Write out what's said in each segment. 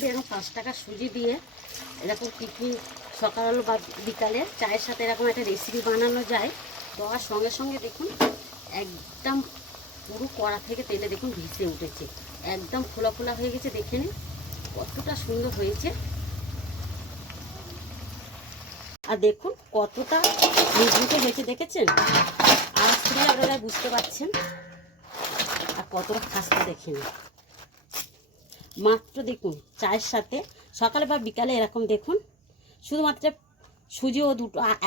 যদি এরকম 5 টাকা সুজি দিয়ে এরকম টিফিন সকাল বা বিকালে চায়ের সাথে এরকম একটা রেসিপি বানানো যায়, দেওয়ার সঙ্গে সঙ্গে দেখুন একদম পুরো কড়া থেকে তেলে দেখুন ভেসে উঠেছে, একদম ফোলা ফোলা হয়ে গেছে। দেখে নিন কতটা সুন্দর হয়েছে। আর দেখুন কতটা মুচমুচে হয়েছে, দেখেছেন? আর শুনে আপনারা বুঝতে পারছেন। আর কতটা খাস্তা দেখে নিন। মাত্র দেখুন চায়ের সাথে সকালে বা বিকালে এরকম দেখুন, শুধুমাত্র সুজি ও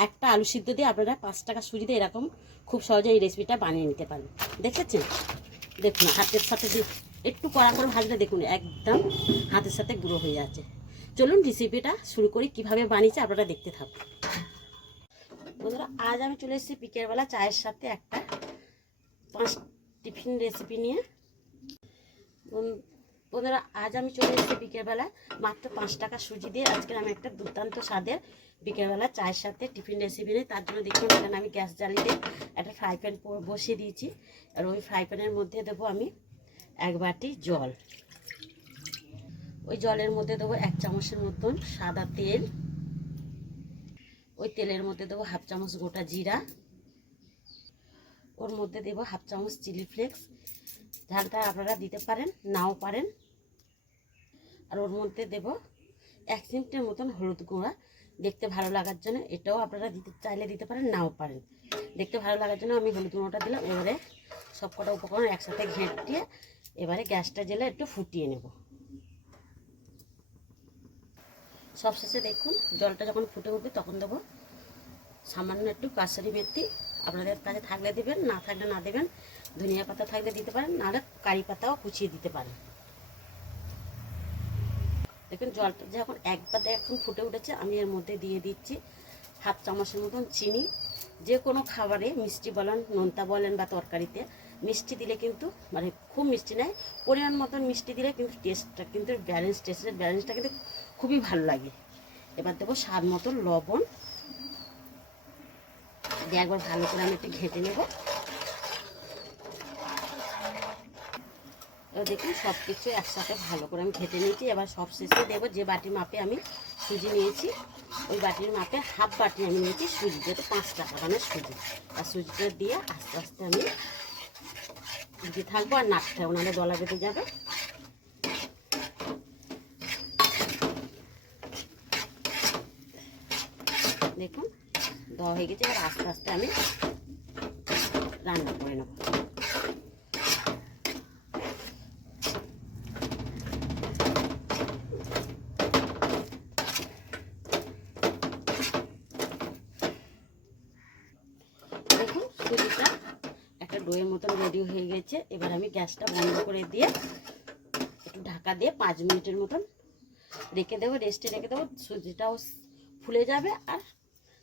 একটা আলু সিদ্ধ দিয়ে আপনারা 5 টাকা সুজি দিয়ে এরকম খুব সহজে এই রেসিপিটা বানিয়ে নিতে পারেন। দেখেছেন? দেখুন হাতের সাথে যে একটু কড়া করে ভাজলে দেখুন একদম হাতের সাথে গুঁড়ো হয়ে যাচ্ছে। চলুন রেসিপিটা শুরু করি, কিভাবে বানিয়েছে আপনারা দেখতে থাকুন। বন্ধুরা, আজ আমি চলে এসেছি বিকেলবেলা চায়ের সাথে একটা 5 টিফিন রেসিপি নিয়ে। বন্ধুরা, আজ আমি চলে এসেছি বিকেলবেলা মাত্র 5 টাকা সুজি দিয়ে আজকে আমি একটা দুর্দান্ত স্বাদের বিকেলবেলা চায়ের সাথে টিফিন রেসিপি নিই। তার জন্য দেখুন এখানে আমি গ্যাস জ্বালিয়ে একটা ফ্রাই প্যান বসিয়ে দিয়েছি। আর ওই ফ্রাই প্যানের মধ্যে দেবো আমি 1 বাটি জল। ওই জলের মধ্যে দেবো 1 চামচের মতন সাদা তেল। ওই তেলের মধ্যে দেবো 1/2 চামচ গোটা জিরা। ওর মধ্যে দেবো 1/2 চামচ চিলি ফ্লেক্স, ঝালটা আপনারা দিতে পারেন নাও পারেন। আর ওর মধ্যে দেব 1 চিমটের মতন হলুদ গুঁড়া, দেখতে ভালো লাগার জন্য। এটাও আপনারা দিতে চাইলে দিতে পারেন নাও পারেন, দেখতে ভালো লাগার জন্য আমি হলুদ গুঁড়োটা দিলাম। এবারে সব কটা উপকরণ একসাথে ঘেঁটিয়ে এবারে গ্যাসটা জ্বেলে একটু ফুটিয়ে নেব। সবশেষে দেখুন জলটা যখন ফুটে উঠবে তখন দেবো সামান্য একটু কাসুরি মেথি, আপনাদের কাছে থাকলে দেবেন, না থাকলে না দেবেন। ধনিয়া পাতা থাকলে দিতে পারেন, নাহলে কারি পাতাও কুচিয়ে দিতে পারেন। দেখুন জলটা যখন একবার দেখুন ফুটে উঠেছে, আমি এর মধ্যে দিয়ে দিচ্ছি 1/2 চামচের মতন চিনি। যে কোনো খাবারে মিষ্টি বলেন, নোনতা বলেন বা তরকারিতে মিষ্টি দিলে কিন্তু মানে খুব মিষ্টি নয়, পরিমাণ মতন মিষ্টি দিলে কিন্তু টেস্টটা কিন্তু টেস্টের ব্যালেন্সটা কিন্তু খুবই ভালো লাগে। এবার দেবো স্বাদ মতন লবণ দিয়ে একবার ভালো করে আমি একটু ঘেঁটে নেব। এবার দেখুন সব কিছু একসাথে ভালো করে আমি ঘেঁটে নিয়েছি। এবার সব শেষে দেবো যে বাটি মাপে আমি সুজি নিয়েছি, ওই বাটির মাপে 1/2 বাটি আমি নিয়েছি সুজি, যেহেতু 5 টাকা মানে সুজি। আর সুজিটা দিয়ে আস্তে আস্তে আমি দিতে থাকবো, আর নাড়তে থাকবো, নাহলে দলা বেঁধে যাবে। দেখুন দেওয়া হয়ে গেছে। এবার আস্তে আস্তে আমি রান্না করে নেব। দেখুন সুজিটা একটা ডোয়ের মতন রেডি হয়ে গেছে। এবার আমি গ্যাসটা বন্ধ করে দিয়ে একটু ঢাকা দিয়ে 5 মিনিটের মতন রেখে দেবো, রেস্টে রেখে দেবো। সুজিটাও ফুলে যাবে আর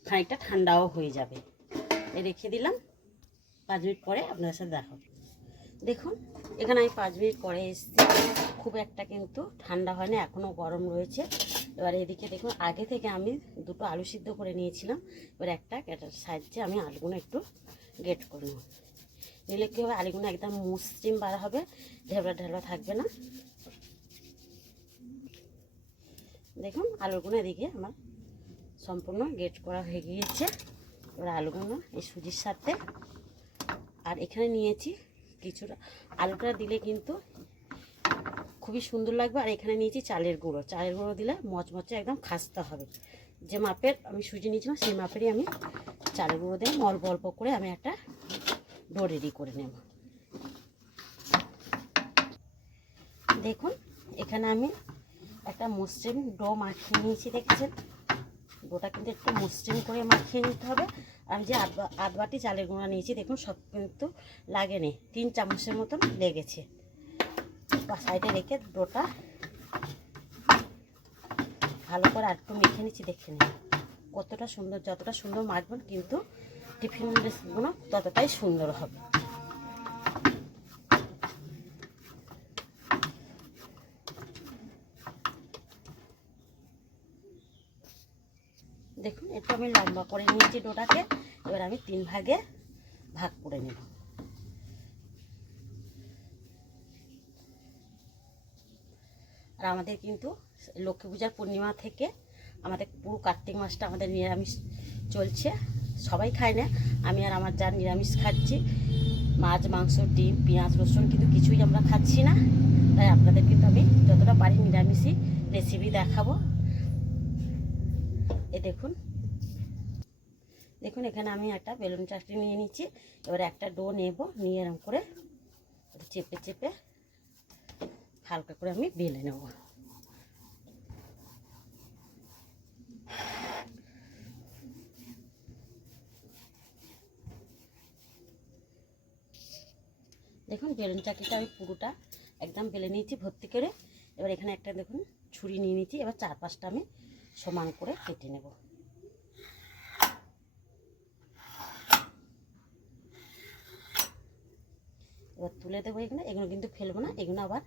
খানিকটা ঠান্ডাও হয়ে যাবে। রেখে দিলাম। 5 মিনিট পরে আপনাদের সাথে দেখা হবে। দেখুন এখানে আমি 5 মিনিট পরে এসেছি, খুব একটা কিন্তু ঠান্ডা হয় না, এখনও গরম রয়েছে। এবার এদিকে দেখুন আগে থেকে আমি 2টো আলু সিদ্ধ করে নিয়েছিলাম। এবার একটা গ্রেটার সাহায্যে আমি আলুগুলো একটু গ্রেট করে নেব। নিলে কী হবে, আলুগুলো একদম মসৃণ বার হবে, ঢেবড়া ঢেবড়া থাকবে না। দেখুন আলুগুলো এদিকে আমার সম্পূর্ণ গ্রেট করা হয়ে গিয়েছে। এবার আলুগুলো এই সুজির সাথে, আর এখানে নিয়েছি কিছুটা, আলুটা দিলে কিন্তু খুবই সুন্দর লাগবে। আর এখানে নিয়েছি চালের গুঁড়ো, চালের গুঁড়ো দিলে মচমচে একদম খাস্তা হবে। যে মাপের আমি সুজি নিয়েছিলাম সেই মাপেরই আমি চালের গুঁড়ো দিয়ে অল্প অল্প করে আমি একটা ডো রেডি করে নেব। দেখুন এখানে আমি একটা মসৃণ ডো মাখিয়ে নিয়েছি, দেখছেন? ডোটা কিন্তু একটু মসৃণ করে মাখিয়ে নিতে হবে। আমি যে আধ বাটি চালের গুঁড়া নিয়েছি, দেখুন সব কিন্তু লাগেনি, 3 চামচের মতন লেগেছে। সাইডে রেখে ডোটা ভালো করে আর একটু মেখে নিচ্ছি। দেখে নিন কতটা সুন্দর, যতটা সুন্দর মাখবেন কিন্তু টিফিন রেসিপিগুলো ততটাই সুন্দর হবে। দেখুন একটু আমি লম্বা করে নিয়েছি ডোটাকে। এবার আমি 3 ভাগে ভাগ করে নেব। আর আমাদের কিন্তু লক্ষ্মী পূজার পূর্ণিমা থেকে আমাদের পুরো কার্তিক মাসটা আমাদের নিরামিষ চলছে। সবাই খায় না, আমি আর আমার যা নিরামিষ খাচ্ছি। মাছ, মাংস, ডিম, পেঁয়াজ, রসুন কিন্তু কিছুই আমরা খাচ্ছি না। তাই আপনাদের কিন্তু আমি যতটা পারি নিরামিষই রেসিপি দেখাবো। দেখুন দেখুন এখানে আমি একটা বেলুন চাটনি নিয়ে নিচ্ছি। এবার একটা ডো নেব, নিয়ে এরকম করে চেপে চেপে হালকা করে আমি বেলে নেব। দেখুন বেলুন চাটনিটা আমি পুরোটা একদম বেলে নিয়েছি ভর্তি করে। এবার এখানে একটা দেখুন ছুরি নিয়ে নিয়েছি। এবার 4-5টা আমি সমান করে কেটে নেব। এবার তুলে দেবো এখানে, এগুলো কিন্তু ফেলবো না, এগুলো আবার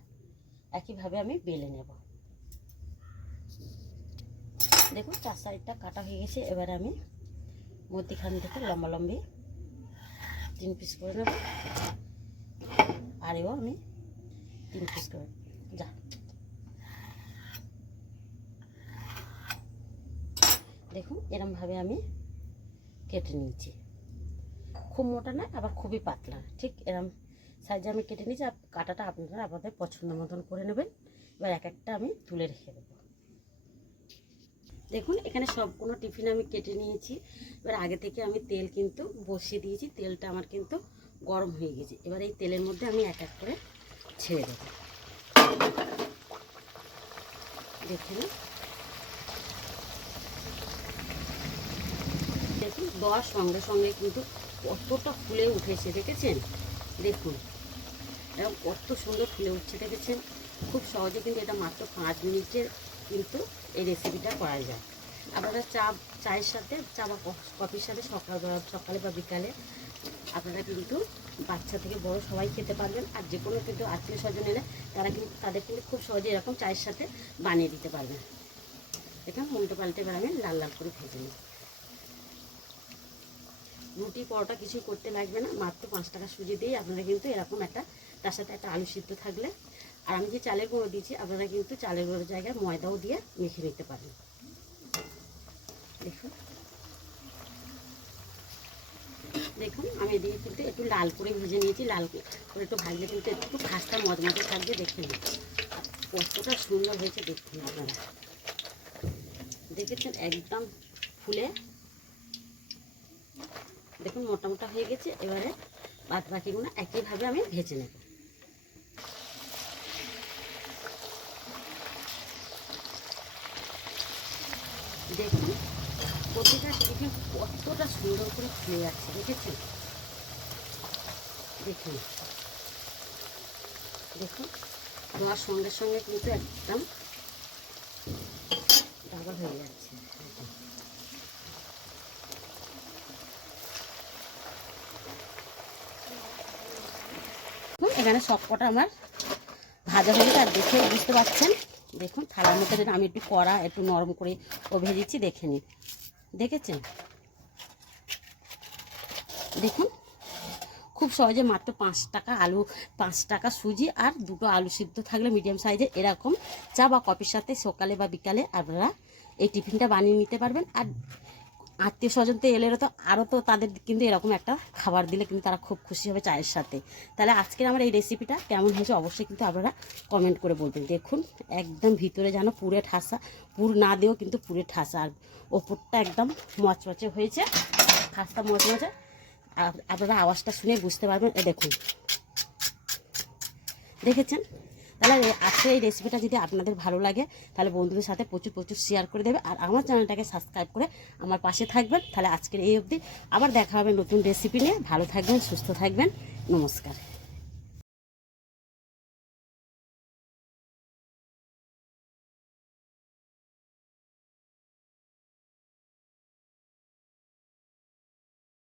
একইভাবে আমি বেলে নেব। দেখুন 4 সাইডটা কাটা হয়ে গেছে। এবার আমি মধ্যখান থেকে লম্বা লম্বি 3 পিস করে নেব, আরেও আমি 3 পিস করে যা। দেখুন এরমভাবে আমি কেটে নিয়েছি। খুব মোটা না, আবার খুবই পাতলা, ঠিক এরম সাইজে আমি কেটে নিয়েছি। কাটাটা আপনারা আপনাদের পছন্দ মতন করে নেবেন। এবার এক একটা আমি তুলে রেখে দেবো। দেখুন এখানে সবগুলো টিফিন আমি কেটে নিয়েছি। এবার আগে থেকে আমি তেল কিন্তু বসিয়ে দিয়েছি, তেলটা আমার কিন্তু গরম হয়ে গেছে। এবার এই তেলের মধ্যে আমি এক এক করে ছেড়ে দেব। দেখুন দেখুন দেওয়ার সঙ্গে সঙ্গে কিন্তু কতটা ফুলে উঠেছে, দেখেছেন? দেখুন এরকম কত সুন্দর ফুলে উঠছে, দেখেছেন? খুব সহজে কিন্তু এটা মাত্র 5 মিনিটের কিন্তু এই রেসিপিটা করা যায়। আপনারা চায়ের সাথে, চা বা কফির সাথে সকালে বা বিকালে আপনারা কিন্তু বাচ্চা থেকে বড় সবাই খেতে পারবেন। আর যে কোনো কিন্তু আত্মীয় স্বজন এলে তাদের কিন্তু খুব সহজে এরকম চায়ের সাথে বানিয়ে দিতে পারবেন। এটা উল্টো পাল্টে এবার আমি লাল লাল করে ভেজে নিই। রুটি পরোটা কিছুই করতে লাগবে না, মাত্র 5 টাকা সুজি দিয়ে আপনারা কিন্তু এরকম একটা, তার সাথে একটা আলু সিদ্ধ থাকলে, আর আমি যে চালের গুঁড়ো দিয়েছি আপনারা কিন্তু চালের গুঁড়োর জায়গায় ময়দাও দিয়ে মেখে নিতে পারেন। দেখুন দেখুন আমি এদিকে কিন্তু একটু লাল করে ভেজে নিয়েছি। লাল করে একটু ভাজলে কিন্তু একটু খাস্তা মজমজে থাকবে। দেখে নিন কতটা সুন্দর হয়েছে, দেখুন আপনারা দেখেছেন একদম ফুলে দেখুন মোটা মোটা হয়ে গেছে। এবারে বাদ বাকিগুলো একইভাবে আমি ভেজে নেব। দেখুন প্রতিটা টিফিন কতটা সুন্দর করে ফুলে যাচ্ছে, দেখেছেন? দেখুন দেখুন দেওয়ার সঙ্গে সঙ্গে কিন্তু একদম ডাবল হয়ে যাচ্ছে। এখানে সব কটা আমার ভাজা হয়ে গেছে, আর দেখে বুঝতে পারছেন। দেখুন থালার মধ্যে আমি একটু কড়া একটু নরম করে ভেজেছি, দেখে নিন। দেখেছেন? দেখুন খুব সহজে মাত্র 5 টাকা আলু, 5 টাকা সুজি আর 2টো আলু সিদ্ধ থাকলে মিডিয়াম সাইজে এরকম চা বা কফির সাথে সকালে বা বিকালে আপনারা এই টিফিনটা বানিয়ে নিতে পারবেন। আর আত্মীয় স্বজন তো এলেও তো আরও তো তাদের কিন্তু এরকম একটা খাবার দিলে কিন্তু তারা খুব খুশি হবে চায়ের সাথে। তাহলে আজকের আমার এই রেসিপিটা কেমন হয়েছে অবশ্যই কিন্তু আপনারা কমেন্ট করে বলবেন। দেখুন একদম ভিতরে যেন পুরে ঠাসা, পুর না দিয়েও কিন্তু পুরে ঠাসা, আর ওপরটা একদম মচমচে হয়েছে, খাস্তা মচমচে। আপনারা আওয়াজটা শুনে বুঝতে পারবেন। দেখুন দেখেছেন? তাহলে আজকে এই রেসিপিটা যদি আপনাদের ভালো লাগে তাহলে বন্ধুদের সাথে প্রচুর প্রচুর শেয়ার করে দেবে, আর আমার চ্যানেলটাকে সাবস্ক্রাইব করে আমার পাশে থাকবেন। তাহলে আজকের এই অবধি, আবার দেখা হবে নতুন রেসিপি নিয়ে। ভালো থাকবেন, সুস্থ থাকবেন, নমস্কার।